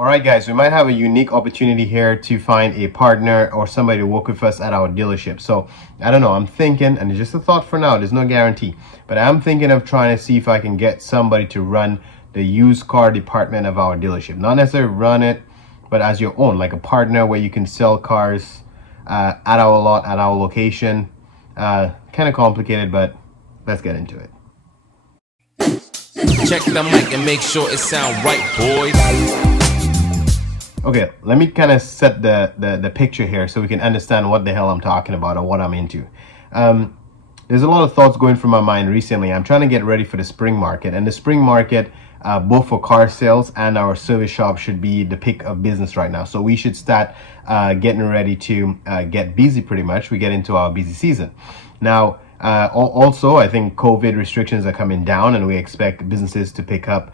All right, guys, we might have a unique opportunity here to find a partner or somebody to work with us at our dealership. So I don't know, I'm thinking, and it's just a thought for now, there's no guarantee, but I'm thinking of trying to see if I can get somebody to run the used car department of our dealership. Not necessarily run it, but as your own, like a partner where you can sell cars at our lot, at our location. Kind of complicated, but let's get into it. Check the mic and make sure it sound right, boys. Okay, let me kind of set the picture here so we can understand what the hell I'm talking about or what I'm into. There's a lot of thoughts going through my mind recently. I'm trying to get ready for the spring market, and the spring market, both for car sales and our service shop, should be the pick of business right now. So we should start getting ready to get busy pretty much. We get into our busy season. Now, also, I think COVID restrictions are coming down and we expect businesses to pick up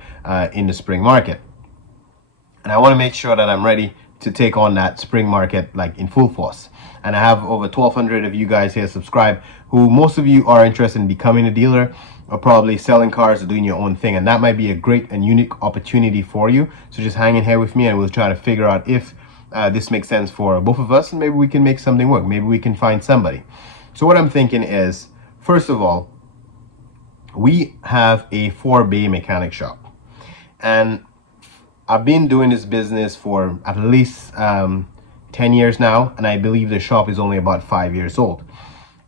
in the spring market. And I want to make sure that I'm ready to take on that spring market like in full force. And I have over 1,200 of you guys here subscribe, who most of you are interested in becoming a dealer or probably selling cars or doing your own thing. And that might be a great and unique opportunity for you. So just hang in here with me and we'll try to figure out if this makes sense for both of us, and maybe we can make something work. Maybe we can find somebody. So what I'm thinking is, first of all, we have a 4-bay mechanic shop. And I've been doing this business for at least 10 years now, and I believe the shop is only about 5 years old.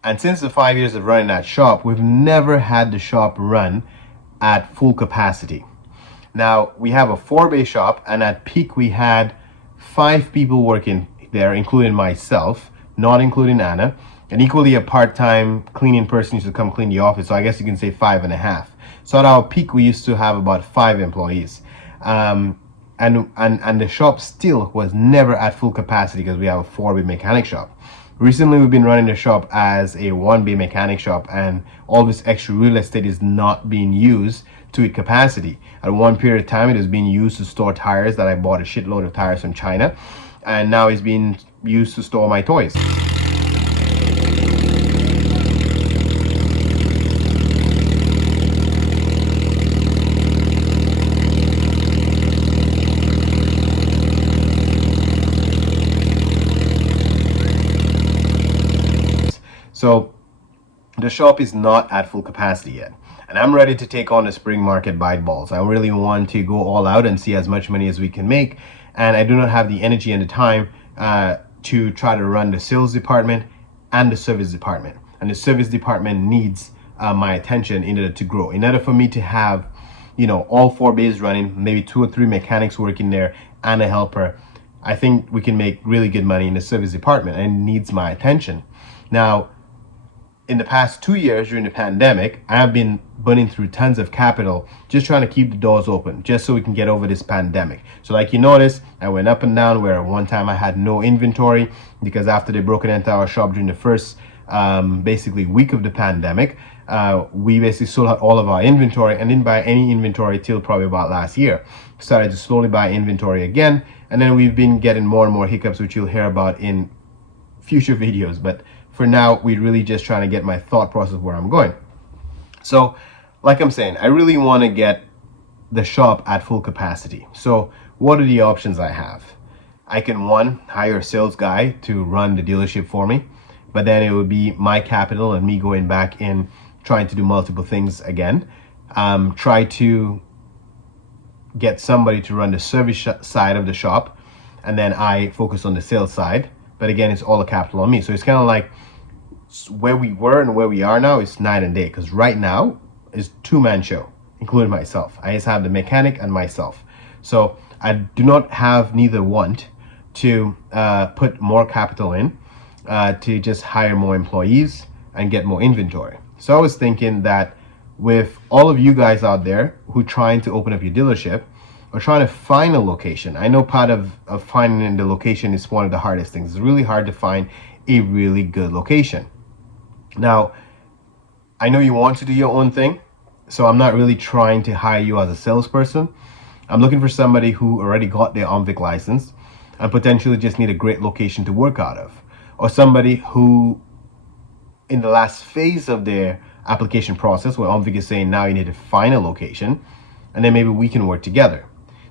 And since the 5 years of running that shop, we've never had the shop run at full capacity. Now, we have a 4-bay shop, and at peak we had 5 people working there, including myself, not including Anna, and equally a part-time cleaning person used to come clean the office, so I guess you can say 5.5. So at our peak, we used to have about 5 employees. And the shop still was never at full capacity because we have a 4-bay mechanic shop. Recently, we've been running the shop as a 1-bay mechanic shop, and all this extra real estate is not being used to its capacity. At one period of time, it was being used to store tires that I bought a shitload of tires from China, and now it's being used to store my toys. So the shop is not at full capacity yet, and I'm ready to take on the spring market by balls. I really want to go all out and see as much money as we can make, and I do not have the energy and the time to try to run the sales department and the service department. And the service department needs my attention in order to grow. In order for me to have, all 4 bays running, maybe 2 or 3 mechanics working there and a helper, I think we can make really good money in the service department, and it needs my attention. Now, in the past 2 years during the pandemic, I have been burning through tons of capital just trying to keep the doors open, just so we can get over this pandemic. So like you notice, I went up and down, where one time I had no inventory because after they broke into our shop during the first basically week of the pandemic, we basically sold out all of our inventory and didn't buy any inventory till probably about last year. Started to slowly buy inventory again, and then we've been getting more and more hiccups, which you'll hear about in future videos. But for now, we're really just trying to get my thought process where I'm going. So like I'm saying, I really want to get the shop at full capacity. So what are the options I have? I can, one, hire a sales guy to run the dealership for me, but then it would be my capital and me going back in trying to do multiple things again. Try to get somebody to run the service side of the shop, and then I focus on the sales side. But again, it's all the capital on me. So it's kind of like where we were and where we are now is night and day, because right now is 2-man show, including myself. I just have the mechanic and myself. So I do not have neither want to put more capital in to just hire more employees and get more inventory. So I was thinking that with all of you guys out there who trying to open up your dealership or trying to find a location, I know part of finding the location is one of the hardest things. It's really hard to find a really good location. Now, I know you want to do your own thing, so I'm not really trying to hire you as a salesperson. I'm looking for somebody who already got their OMVIC license and potentially just need a great location to work out of, or somebody who in the last phase of their application process where OMVIC is saying now you need to find a location, and then maybe we can work together.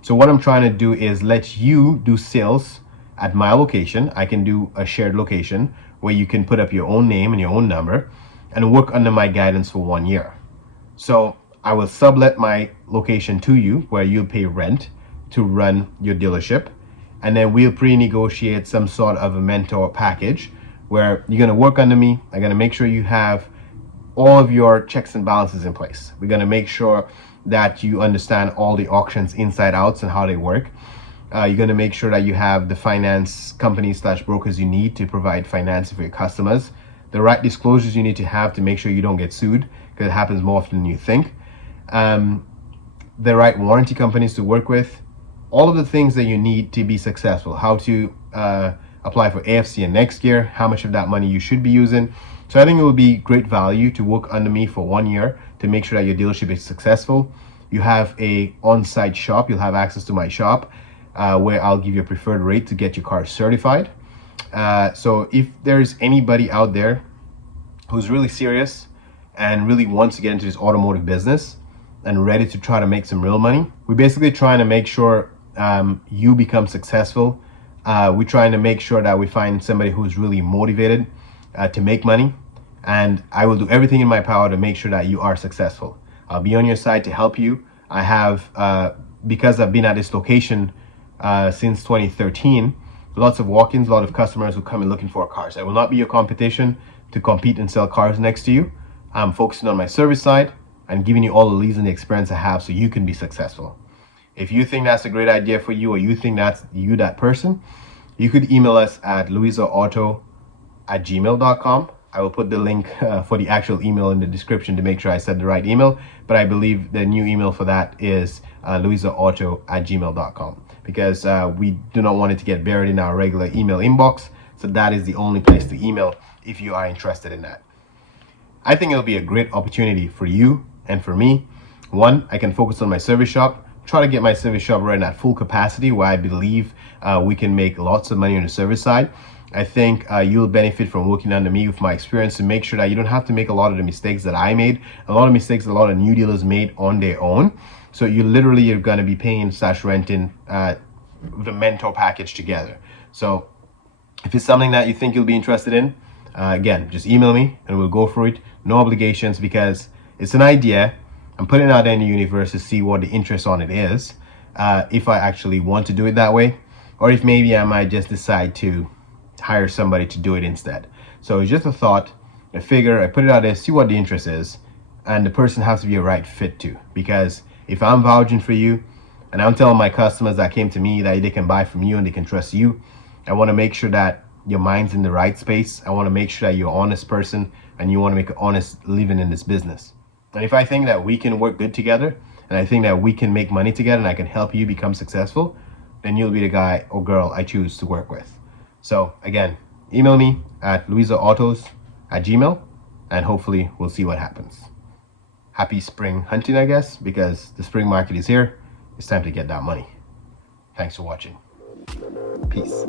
So what I'm trying to do is let you do sales at my location. I can do a shared location where you can put up your own name and your own number and work under my guidance for 1 year. So I will sublet my location to you where you'll pay rent to run your dealership. And then we'll pre-negotiate some sort of a mentor package where you're going to work under me. I'm going to make sure you have all of your checks and balances in place. We're going to make sure that you understand all the auctions inside outs and how they work. You're going to make sure that you have the finance companies / brokers you need to provide financing for your customers, the right disclosures you need to have to make sure you don't get sued, because it happens more often than you think, the right warranty companies to work with, all of the things that you need to be successful, how to apply for AFC in next year, how much of that money you should be using. So I think it will be great value to work under me for 1 year to make sure that your dealership is successful. You have a on-site shop. You'll have access to my shop where I'll give you a preferred rate to get your car certified. So if there's anybody out there who's really serious and really wants to get into this automotive business and ready to try to make some real money, we're basically trying to make sure you become successful. We're trying to make sure that we find somebody who's really motivated to make money, and I will do everything in my power to make sure that you are successful. I'll be on your side to help you. I have, because I've been at this location since 2013, lots of walk-ins, a lot of customers who come in looking for cars. I will not be your competition to compete and sell cars next to you. I'm focusing on my service side and giving you all the leads and the experience I have so you can be successful. If you think that's a great idea for you, or you think that's you, that person, you could email us at louisaauto@gmail.com. I will put the link for the actual email in the description to make sure I said the right email, but I believe the new email for that is louisaauto@gmail.com, because we do not want it to get buried in our regular email inbox. So that is the only place to email if you are interested in that. I think it'll be a great opportunity for you and for me. One, I can focus on my service shop, try to get my service shop running at full capacity where I believe we can make lots of money on the service side. I think you'll benefit from working under me with my experience to make sure that you don't have to make a lot of the mistakes that I made, a lot of mistakes a lot of new dealers made on their own. So you literally are going to be paying / renting the mentor package together. So if it's something that you think you'll be interested in, again, just email me and we'll go through it. No obligations, because it's an idea. I'm putting it out there in the universe to see what the interest on it is, if I actually want to do it that way, or if maybe I might just decide to hire somebody to do it instead. So it's just a thought, a figure. I put it out there, see what the interest is, and the person has to be a right fit too. Because if I'm vouching for you and I'm telling my customers that came to me that they can buy from you and they can trust you, I want to make sure that your mind's in the right space. I want to make sure that you're an honest person and you want to make an honest living in this business. And if I think that we can work good together, and I think that we can make money together and I can help you become successful, then you'll be the guy or girl I choose to work with. So again, email me at louisaautos@gmail, and hopefully we'll see what happens. Happy spring hunting, I guess, because the spring market is here. It's time to get that money. Thanks for watching. Peace.